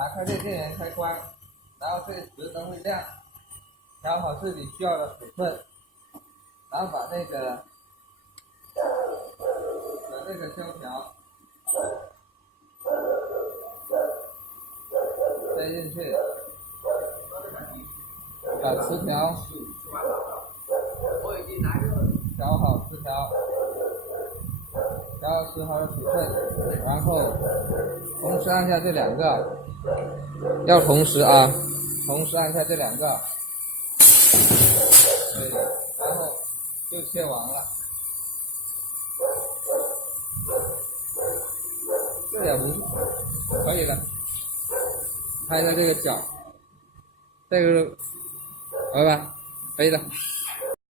打开这电源开关，然后这个直灯会亮，调好自己需要的尺寸，然后把这个胶条塞进去，把磁条调好磁条，调好磁条的尺寸，然后同时按下这两个，要同时啊，同时按下这两个，对，然后就切完了，这也不可以了。看一下这个角，这个拜拜，可以了。